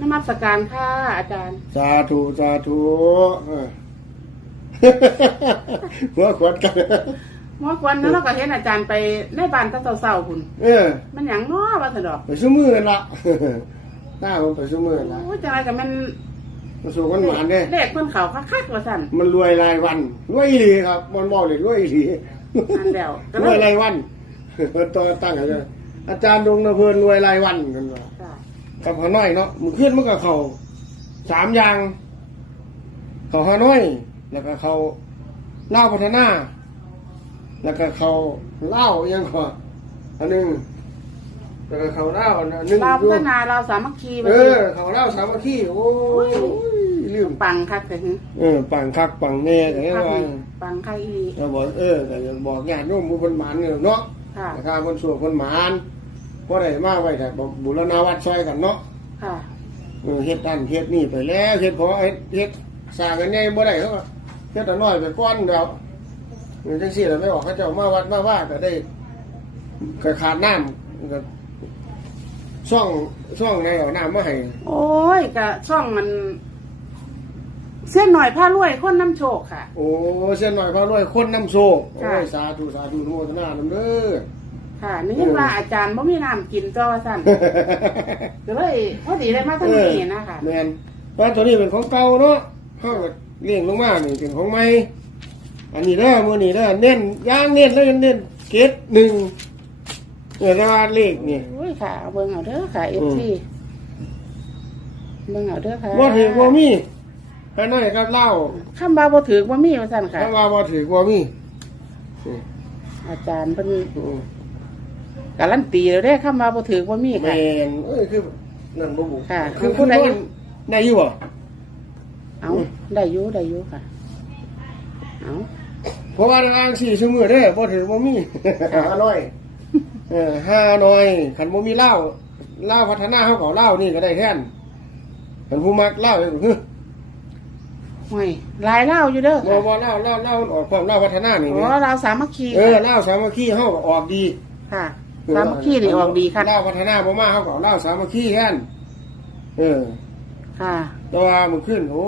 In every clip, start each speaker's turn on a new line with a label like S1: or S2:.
S1: นมัสการค่ะอาจารย์
S2: สาธุสาธุเออ หัวขวดกัน
S1: เมื่อวันนั้นเราก็เห็นอาจารย์ไปในบ้านตะเศร้าๆคุณ
S2: เออ
S1: มันหยังน้อว่าสะดอก
S2: ไปซื้อมือกันละ หน้าผมไปซื้อมือกันละ
S1: โอ้ยจังไรกับมัน
S2: มาสู่กันหมานเด้
S1: เลขเพิ่นเขาคักๆว่าสั่น
S2: มันรวยรายวันรวยอีหลีครับมันบอกเลยรวยอีหลี
S1: นั่นแล้วก็
S2: ร
S1: เล
S2: วย
S1: ย
S2: รายวันเพิ่นตัวตั้งอาจารย์อาจารย์ดงนะเพิ่นรวยรายวันกันว่า
S1: ค่ะ
S2: กับฮานอยเนาะมือขึ้นมันก็เขาสามอย่าง เขาฮานอย แล้วก็เขาเล่าวพัฒนา แล้วก็เขาเล่าวยังขออันหนึงแล้วก็เขาเล่าวอันหนึง
S1: เรา
S2: อยู่
S1: พัฒนาเราสามัคคี
S2: เออ เขาเล่าวสามัคคีโอ้ยลืม
S1: ปังคักแต่หึ
S2: เออปังคักปังแน่แต่
S1: คัก
S2: ว่า
S1: อีปังคักอี
S2: เราบอกเออแต่ยังบอกญาติโยมผู้คนหมานเนี่ยเนาะ
S1: ค่ะ
S2: ถ้าคนสวคนหมาน เพราะได้มาไว้แต่บุรณาวัดซอยกันเนาะ
S1: ค่ะ
S2: เออเฮ็ดนั่นเฮ็ดนี่ไปแล้วเฮ็ดพอเฮ็ดเฮ็ดสร้างกันใหญ่บ่ได้เขาก็เฮ็ดแต่น้อยไปก่อนเดียวเออจังซี่แล้วไม่ออกเขาเจ้ามาวัดมาว่าก็ได้ก็ขาดน้ำก็ช่องช่องในเอาน้ำมาให้
S1: โอ้ยกะช่องมัน เส้นหน่อยผ้ารวยคนน้ำโชคค่ะ
S2: โอ้เส้นหน่อยพระรวยคนน้ำโชคโอ้
S1: ค่ะ
S2: ยสาธุสาธุอนุโมทนานำเด้อ
S1: ค่ะนี่เห็นว่าอาจารย์บ่มีน้ำกินจ้อว่าสั่นก็เลยพอดีได้มาทั้งนี้นะคะ
S2: แมนเพราะตัวนี้เป็นของเก่าเนาะเขาก็เลี้ยงลงมานี่เป็นของใหม่อันนี้เด้อมือนี้เด้อเน้นย่างเน้นแล้วยังเน้นเกตหนึ่งเออแต่ว่าเลขนี่
S1: โอ้ยค่ะเอาเบิ่งเอาเด้อค่ะเอฟซีเบิ่งเอาเด้อค่ะ
S2: ว่าถือว่ามีให้น้อยครับเล่า
S1: คำว่าบ่ถือว่ามีว่าสั่นค่ะ
S2: ถ้าว่าว่าถือว่ามี
S1: อาจารย์เพิ่น
S2: อืม
S1: การันตีแล้วเด้คำว่าบ่ถือว่ามี
S2: แม
S1: ค่ะ
S2: นเอ้ยคือนั่นบ่บุ
S1: ค่ะ
S2: คือ
S1: ผู้
S2: คือ
S1: ใด
S2: ได้ได้อยู่บ่
S1: เอาได้อยู่ได้อยู่ค่ะ เอา
S2: เพราะว่าอ้างสี่ชั่วโมงเด้อบ่ถือว่ามีห้าน้อยเออห้าน้อยขันบ่มีเหล้าเหล้าพัฒนาเขาก็เอาเหล้านี่ก็ได้แท่นขันผู้มักเหล้าเอ้ยคือ
S1: ห่วยลายเล่าอยู่เด้อ
S2: บ่
S1: ค่ะ
S2: บ่เหล้าเหล้าเหล้ามันออกความเหล้าพัฒนานี่
S1: อ๋
S2: แห
S1: อ
S2: ม
S1: เราสามัคคี
S2: เออ
S1: ค่ะ
S2: เหล้าสามัคคีเฮาก็ออกดี
S1: ค่ะ สามัคคีนี่ออกดีค่ะ
S2: เหล้าพัฒนาบ่มาเฮาก็เอาเหล้าสามัคคีแท่นเออ
S1: ค่ะ
S2: แต่ว่ามันขึ้น โอ้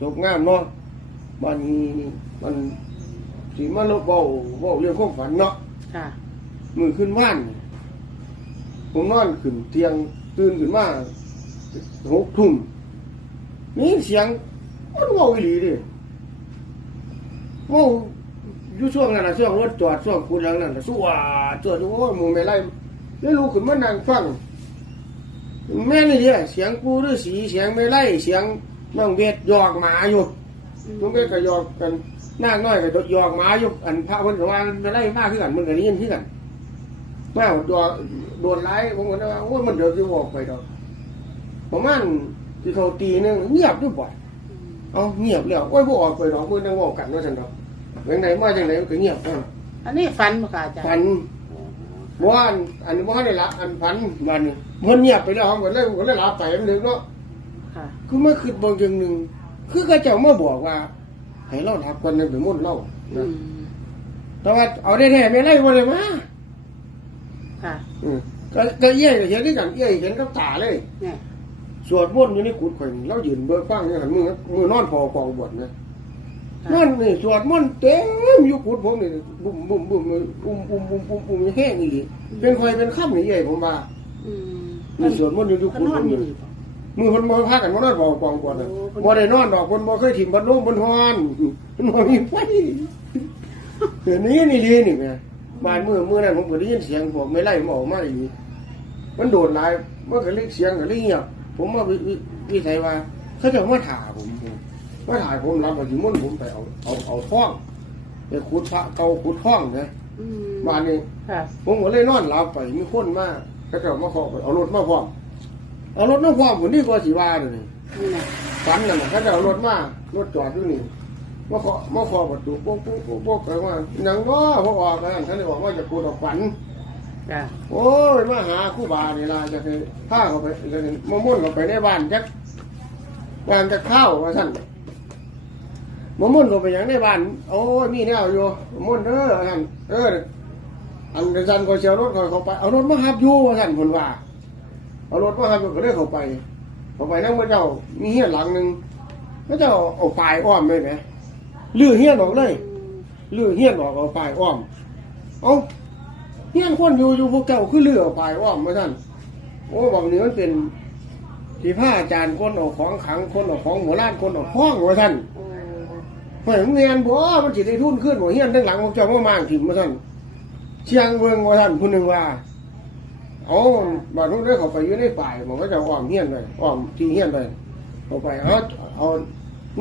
S2: จบงามเนาะมันมันสิมาลบเว้าเว้าเรื่องความฝันเนาะ
S1: ค่ะ
S2: มือขึ้นว่านผมนอนขึ้นเตียงตื่นขึ้นมาหกทุ่มนี่เสียงมันเว้าอีหลีดิเว้า อยู่ช่วงนั้นนะช่วงรถจอดช่วงคุณังนั้นน่ะสู้ว่าจอดโอ้ยหมูไม่ไล่ไม่รู้ขึ้นมานั่งฟังแม่นี่เดียเสียงปูฤาษีเสียงไม่ไล่เสียงน้องเวทหยอกหมาอยู่น้องเวทก็หยอกกันนางน้อยก็หยอกหมาอยู่อันพระเพิ่นก็ว่าไม่ไล่มากขึ้นกันมันก็ได้ยินขึ้นกันมาโดนโดนไล่ผมก็ว่าโอ้ยมันเดือดจะออกไปดอกประมาณที่เขาตีนึงเงียบด้วยบ่อยเอาเงียบแล้วโอ้ยบ่ออกไปดอกมือนั่งเว่ากันว่าฉันดอก เรื่องไหนมาจังไหนก็เงียบอะ
S1: อันนี้ฟันบ่ค่ะอาจารย์
S2: ฝันบ่ว่าอันอันนี้บ่ได้ละอันฝันวันนี้เพิ่นเงียบไปแล้วผมก็เลยผมก็เลยลาไปมันนึงเนาะ
S1: ค่ะ
S2: คือเมื่อคืนบางจังหนึงคือเขาเจ้ามาบอกว่า ให้เรารับกันในไปมุ่นต์เรา
S1: อื
S2: นะ
S1: ม
S2: แต่ว่าเอาได้แท้ไม่ไล่บ่ได้มา
S1: ค่ะ
S2: อืมก็ก็เอี้ยก็เห็นด้วยกันเอี้ยเห็นกับตาเลย
S1: เนี่ย
S2: สวดมนต์อยู่ในกุฏิข่อยนี่เรายืนเบิกฟังอยู่หันมือมือนอนพอกองบวชนะ นอนนี่สวดมนต์เต็มอยู่กุดผมนี่บุ้มบุ้มบุ้มบุ้มบุ้มบุ้มบุ้มอุ้มแห้งอีกเป็นคอยเป็นข้ามนี่ใหญ่ผมว่านี่สวดมนต์อยู่กุ
S1: ด
S2: ผมนี่มือคนบ่พากันบ่นอนบ่กอง
S1: ก่อน
S2: บ่ได้นอนดอกคนบ่เคยถิ่มบรรลุบนฮอนมันบ่มีไฟเดี๋ยวนี้นี่ดีนี่แมบ้านมือมือนั้นผมก็ได้ยินเสียงผมไม่ไล่หมออกมาอีกมันโดดหลายมันก็เรียกเสียงก็เรียกเงียผมว่าวิสัยว่าเขาจะมาถ่าผม มาถ่ายผมรับมาสิมุ่นต์ผมไปเอาเอาเอาท่องไปขุดพระเก่าขุดท่องนะ
S1: อืม
S2: บ้านนี้
S1: ค่ะ
S2: ผมก็เลยนอนหลับไปมีคนมาเขาจะมาขอไปเอารถมาพร้อมเอารถมาพร้อมผมนี่ก็สิว่าเลยวนี่
S1: นี่นะ
S2: ฝันนั่นน่ะเขาจะเอารถมารถจอดอยู่นี่มาขอมาขอประตูโป๊กโป๊กโป๊กโป๊กกันว่าหยังก็พอออกกันเขาเลยบอกว่าจะกูดออกฝัน
S1: จ้ะ
S2: โอ้ยมาหาครู่บานี่ล่ะจะไปพาเขาไปจะมามุ่นเขาไปในบ้านจักบ้านจะเข้าว่าสั่น มมุ่นเขาไปอย่างในบ้าน โอ้ยมีแนวอยู่มุ่นเด้อว่านเอออันเป็นสั่นก็เชียวรถเขาเขาไปเอารถมาหับอยู่ว่านคนว่า เอารถมาหับอยู่ก็เลยเขาไป เขาไปนั่งพระเจ้ามีเฮียนหลังหนึ่งพระเจ้าเอาปลายอ้อมเลยไหมลื้อเฮียนออกเลยลื้อเฮียนออกเอาปลายอ้อม เอาเฮียนคนอยู่อยู่พวกเจ้าคือลื้อเอาปลายอ้อมมาท่านโอ้บางนี้มันเป็นที่ผ้าอาจารย์คนเอาของขังคนเอาของหัวล้านคนเอาห้องมาท่าน
S1: โอ้
S2: เฮ้ยมึงเรียนบ่มันสิได้ทุนขึ้นบ่เฮียนทั้งหลังพวกเจ้ามามั่งถิ่มมาท่านเชียงเวิงว่าท่านผู้หนึ่งว่าเอาบาดนู้นได้เขาไปอยู่ในป่ายมันก็จะอ้อมเฮียนไปอ้อมที่เฮียนไปเอาไปเอาเอา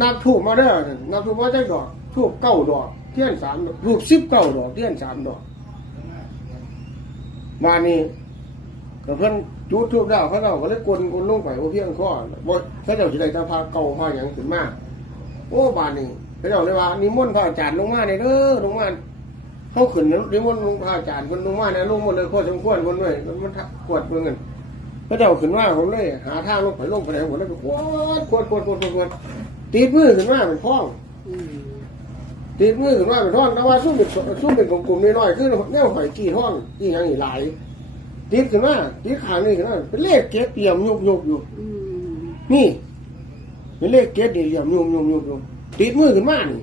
S2: นับทูบมาเด้อนับทูบมาจักดอกทูบเก้าดอกเทียนสามดอกทูบสิบเก้าดอกเทียนสามดอกมานี่ก็เพิ่นจุดทูบแล้วเขาเจ้าก็เลยกลนกลนลงไปโอเพียงข้อบ่เขาเจ้าสิได้ตาพาเก่าพาหยังขึ้นมาโอ้บานนี่ เขาเจ้าเลยว่านิมนต์พระอาจารย์ลงมาเนี่ยเด้อลงมาเขาขึ้นนิมนต์พระอาจารย์คนลงมาเนี่ยลงหมดเลยโคตรสมควรคนด้วยมันทักขวดเบิ่งกันเขาเจ้าขึ้นมาผมเลย หาทางลงไปลงไปไหนผมเลยขวดขวดขวดขวดขวดขวดตีมือขึ้นมาเป็นพ้องตีมือขึ้นมาเป็นท้องแต่ว่าซุ่มเป็นซุ่มเป็นกลุ่มๆน้อยๆคือแนวหอยกี่ท้องกี่อย่างอีหลายตีขึ้นมาตีขางนี่ขึ้นมาเป็นเลขเก็บเหลี่ยมยุบยุบอยู่นี่เป็นเลขเกตนี่เหลี่ยมยุ่มยุ่มยุ่มยุ่ม ติดมือขึ้นมานี่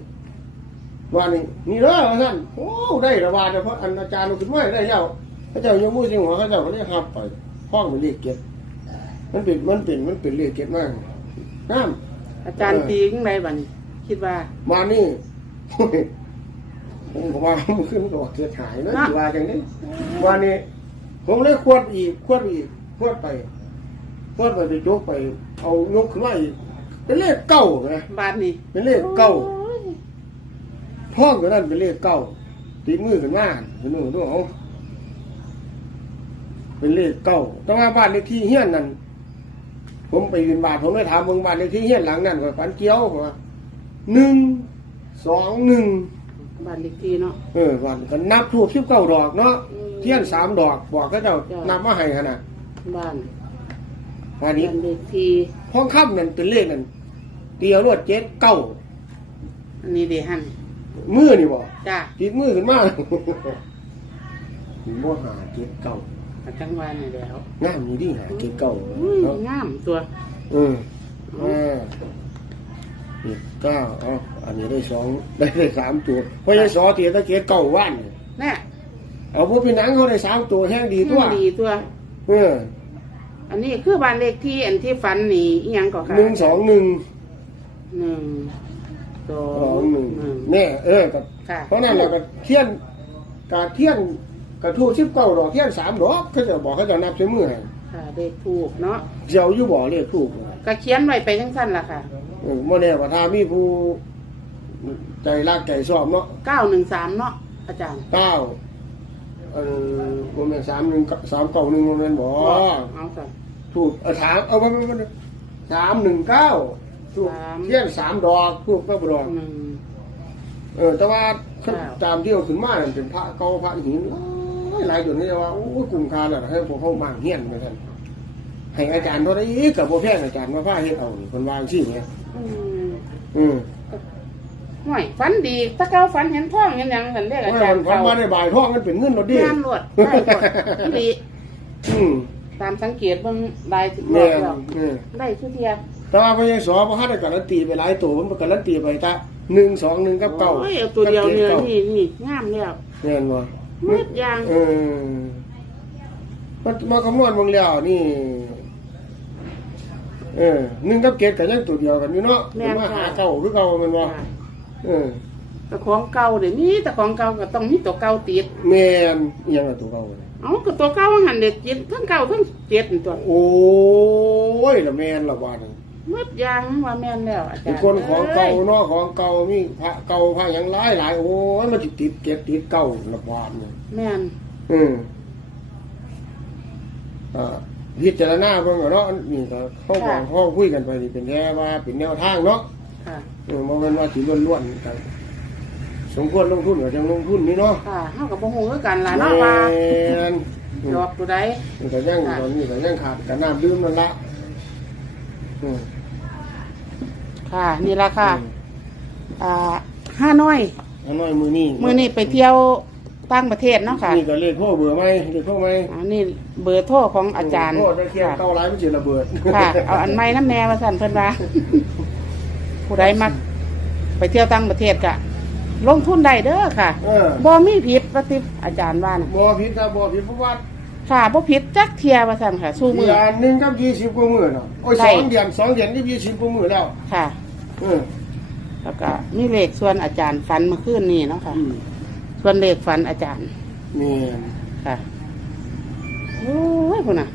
S2: ว่านี่นี่เด้อท่านโอ้ได้ระบาดเพราะอันอาจารย์เอาขึ้นมาได้เจ้าพระเจ้ายกมือสิงหัวเขาเจ้าก็เลยหับไปห้องเป็นเลขเกตมันเป็นมันเป็นมันเป็นเลขเกตมากน้
S1: อาจารย์ตีจังไดบัดนี้คิดว่าำ
S2: มานี่ ผมก็ว่ามันขึ้นตัวเสียหายนะที่ว่าอย่างนี้ว่านี่ผมเลยควดอีกควดอีกควดไปควดไปไปยกไป เอายกขึ้นมาอีก เป็นเลขเก้าไง
S1: บาดนี้
S2: เป็นเลขเก้า
S1: โอ้ย
S2: ท้องก็นั่นเป็นเลขเก้าตีมือขึ้นมาเป็นนู่นนู่นเอาเป็นเลขเก้าแต่ว่าบ้านเลขที่เฮี้ยนนั่นผมไปยืนบาทผมเลยถามเมืองบ้านเลขที่เฮี้ยนหลังนั่นก็ฝันเกี้ยวว่าหนึ่งสองหนึ่ง
S1: บาดเลขที่เนาะ
S2: เออวันก็นับถูกสิบเก้าดอกเนาะ
S1: อืม
S2: เทียนสามดอกบอกก็เจ้า
S1: จ้ะ
S2: นับมาให้ขนาด
S1: บ้าน
S2: วันนี้
S1: บาดเลขที่
S2: ห้องค่ำนั่นเป็นเลขนั่น เตียวรวดเจ็ดเก้า
S1: อันนี้เด้หั่น
S2: มือนี่บอก
S1: จ้า
S2: ติดมือขึ้นมาบ่หาเจ็ดเก้า
S1: อาจังหวะนี่แล้ว
S2: งามอยู่ที่หาเจ็ดเก้า
S1: อุ้ย
S2: เนาะ
S1: งามตัว
S2: เอออ่าเจ็ดเก้าเอ๋ออันนี้ได้สองได้ได้สามตัวเพราะยังสอเตียตะเกียบเก้าวัน
S1: แน่
S2: เอาพวกพี่หนังเขาได้สามตัวแห้งดีตัว
S1: ดีตัว
S2: เออ
S1: อันนี้คือบ้านเลขที่อันที่ฝันนี่อีหยังก็ค่ะ
S2: หนึ่งสองหนึ่ง
S1: หนึ่งสอ
S2: สอง
S1: ง
S2: หนึ่ง
S1: หนึ่ง
S2: เนี่ยเออกับ
S1: ค่ะ
S2: เพราะนั่นเราก็เทียนกาเทียนกระทู้สิบเก้าดอกเทียนสามดอกเขาจะบอกเขาจะนับใช้มือให้
S1: ค่ะเลขถูกเนาะ
S2: เจ้าอยู่บ่อเลขถูก
S1: ก็เขียนไว้ไปจังสั้นล่ะค่ะ
S2: เออโมแน่ว่าถ้ามีผู้ใจรักใจชอบเนาะ
S1: เก้าหนึ่งสามเนาะอาจารย์
S2: เก้าเออโมเมนสามหนึ่งสามเก้าหนึ่งโมเมนบ่
S1: เอาค่ะ
S2: ถูกเออถามเอาไปไปสามหนึ่งเก้า ถูก
S1: สาม
S2: เทียนสามดอกถูกก็บ่ดอก
S1: หนึ่ง
S2: เออ แต่ว่า
S1: ค่ะ
S2: ตามที่เราขึ้นมานั่นเป็นพระเก่าพระหินหลายหลายจุดนี่ว่าโอ้ยกลุ่มคาน่ะให้พวกเขามางเฮียนไปกันให้อาจารย์เท่าได้อีกกับพวกแพทย์อาจารย์มาพาเฮ็ดเอานี่คนวางชื่อไง
S1: อืม
S2: อืม
S1: ห่วยฝันดีถ้าเก้าฝันเห็นท้องเห็นหยังกันเรียกอา
S2: ว่า
S1: จาร
S2: มัน
S1: ย์
S2: พัน
S1: เขา
S2: มาในบ่ายท้องมันเป็นเงินรถดิ
S1: งานรวดได้รวดดี
S2: อืม
S1: ตามสังเกตเบิ่งลายร
S2: แม่
S1: วด
S2: น
S1: แล้ว
S2: เออ
S1: ได้ชุดเทีย
S2: แต่ว่าพระเยซูพระฮัทได้การันตีไปหลายตัวมันการันตีไปตะหนึ่งสองหนึ่งกับเก้า
S1: โอ้ยเอาตัวเดียว
S2: กับ
S1: เนี่ย
S2: จ็ก้า
S1: นี่นี่งามแล้ว
S2: แม่นบ่
S1: มืดยาง
S2: เออมันมาคำนวณเบางแล้วนี่ เออหนึ่งกับเกตกับยังตัวเดียวกันอยู่เนาะมันมาหาเก้าคือเก่ามันบ่
S1: ค่ะ
S2: เออ
S1: แต่ของเก่าเดี๋ยวนี้แต่ของเก่าก็ต้องมีตัวเก่าติด
S2: แม่นอิหยังละตัวเก่าเลย
S1: เอาก็ตัวเก่าว่าหันเด็ดจิตทั้งเก่าทั้งเจ็ดนี่ตัว
S2: โอ้ยละแม่นละบาดนี้
S1: มืดยางว่าแม่นแล้วอาจาร
S2: เป็น
S1: ย์
S2: คนของเก่า
S1: อ้ย
S2: เนาะของเก่ามีพระเก่าพระหยังหลายหลายโอ้ยมันสิติดเกตติดเก่าละบาดนี่
S1: แม่น
S2: อืมอ่าพิจารณาเบิ่งเอาเนาะนี่ก็เข้าบอกเข้าคุยกันไปนี่เป็นแค่ว่าเป็นแนวทางเนาะ
S1: ค่ะ
S2: เออบ่แม่นว่าสิล้วนๆกันสมควรลงทุนก็จังลงทุนนี่เนาะ
S1: ค่ะเฮากับบ่ฮู้คือกันล่ะเนาะว่า
S2: แม่น
S1: ดอกตัวใด
S2: มันก็ยังตอนนี้ก็ยังขาดกันน้ำดื่มนั่นละ อืม
S1: ค่ะ นี่ล่ะค่ะ อ่าห้าน้อย
S2: อันน้อยมือนี้
S1: มื้อนี้ไปเที่ยวต่างประเทศเนาะค่ะ
S2: นี่ก็เลขโทรเบื่อไหมเลขโทรไหม
S1: อันนี้เบอร์โทรของอาจารย์
S2: โทรจะเคลียร์
S1: ค่ะ
S2: เก้าร้ายไม่ใช่ระเบิด
S1: ค่ะเอาอันใหม่น้ำแน่มาสั่นเพิ่นว่าผู้ใดมักไปเที่ยวต่างประเทศกะ ลงทุนได้เด้อค่ะ
S2: เออ
S1: บ่มีผิดว่าติอาจารย์ว่านะ
S2: บ่ผิดนะบ่ผิดเพราะว่า
S1: ค่ะบ่ผิดจักเทียว่าสั่นค่ะสู้มื
S2: เดื
S1: อ
S2: อนหนึ่งกับยี่สิบกว่ามื้อเนาะโอ้ย
S1: ได้
S2: สองเดือนสองเดือนก็ยี่สิบกว่ามื้อแล้ว
S1: ค่ะ
S2: เออ
S1: แล้วก็มีเลขส่วนอาจารย์ฟันเมื่อคืนนี้เนาะค่ะ
S2: อืม
S1: ส่วนเลขฟันอาจารย์
S2: นี่
S1: ค่ะโอ้ยคุณน่ะ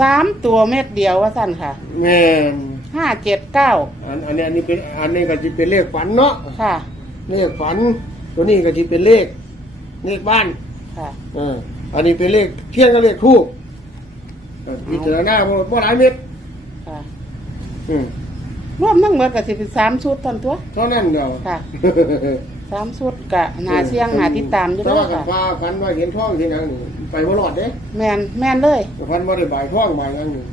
S1: สามตัวเม็ดเดียวว่าสั่นค่ะ
S2: แม่น
S1: ห้าเจ็ดเก้า
S2: อันอันนี้อันนี้เป็นอันนี้ก็จะเป็นเลขฝันเนาะ
S1: ค่ะ
S2: เลขฝัน ตัวนี้ก็จะเป็นเลขเลขบ้าน
S1: ค่ะ
S2: เออ อันนี้เป็นเลขเที่ยงกับเลขคู่เออพิจารณาบ่บ่หลายเม็ด
S1: ค่ะ
S2: อืม
S1: รวมทั้งหมดก็สิเป็นสามชุดตอนตัว
S2: เท่านั้นเดียว
S1: ค่ะสามชุดกะหนาเชียงหนาติดตามอยู่
S2: แต่
S1: เด้
S2: ว่า
S1: อ
S2: กัน
S1: ค่ะ
S2: ฟ้าฝันว่าเห็นท้องที่นั่นนี่ไปบ่รอดเด้
S1: แมนแมนเลย
S2: ฝันว่าได้บ่ายท้องบ่ายนั่นนี่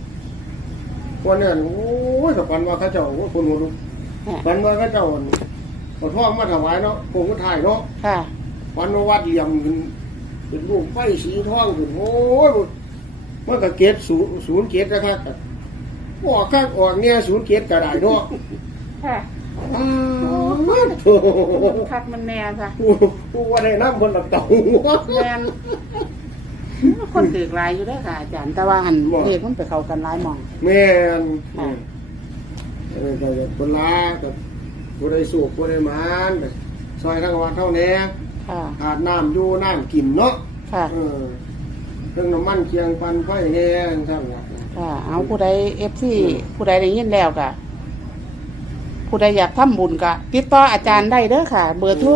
S2: วันนั้นโอ้ยกับฝันว่าเขาเจ้าโอ้ยคนหัวลุก
S1: เนี่ย
S2: ฝันว่าเขาเจ้าเอาท้องมาถวายเนาะผมก็ถ่ายเนาะ
S1: ค่ะ
S2: ฝันว่าวัดเหลี่ยมขึ้น เป็นรูปไฟสีทองขึ้นโอ้ยมันก็เกตศูนย์ศูนย์เกตนะครับออกข้างออกเนี่ยศูนย์เกตก็ได้เนาะ
S1: ค่ะ
S2: อ้าวโธ่
S1: คักมันแน่ค่ะ
S2: กูกูว่าได้น้ำบนหลับเต่า
S1: แมนคนถือลายอยู่เด้อค่ะอาจารย์แต่ว่าหันเลขมันไปเข้ากันหลายหมอง
S2: แม่น
S1: ค่ะ
S2: เออก็จะคนลากับผู้ใดสูบผู้ใดหมานก็ ซอยทั้งวันเท่าแน่
S1: ค่ะ
S2: ขาดน้ำอยู่น้ำกินเนาะ
S1: ค่ะ
S2: เออเครื่องน้ำมันเคียงปันไฟแห้งทั้งนั้น
S1: ค่ะ เอาผู้ใดเอฟซีผู้ใดได้ยินแล้วกะผู้ใดอยากทำบุญกะติดต่ออาจารย์ได้เด้อค่ะ เบอร์โทร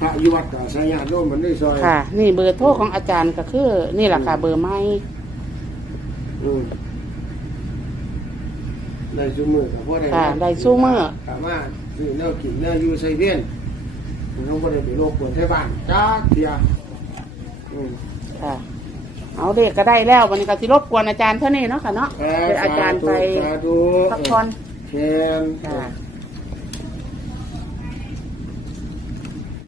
S2: พระอยุวัดกับสายญาติโยมมันได้ซอย
S1: ค่ะ นี่เบอร์โทรของอาจารย์ก็คือ นี่แหละค่ะ เบอร์ไม้
S2: อืมได้ซูมือกับพ่อได้
S1: ค่ะได้สู้มือ
S2: สามารถ ซื้อเนื้อกินเนื้ออยู่ใส่เวียนเราก็ได้ไปโลกปวดที่บ้านจ้าเดียอืม
S1: ค่ะ เอาเด็กก็ได้แล้ววันนี้ก็สิรบกวนอาจารย์เท่านี้เนาะค่ะเนาะเดี๋ยวอาจารย์ไป
S2: สาธุ
S1: พักผ่อน
S2: แทน
S1: ค่ะ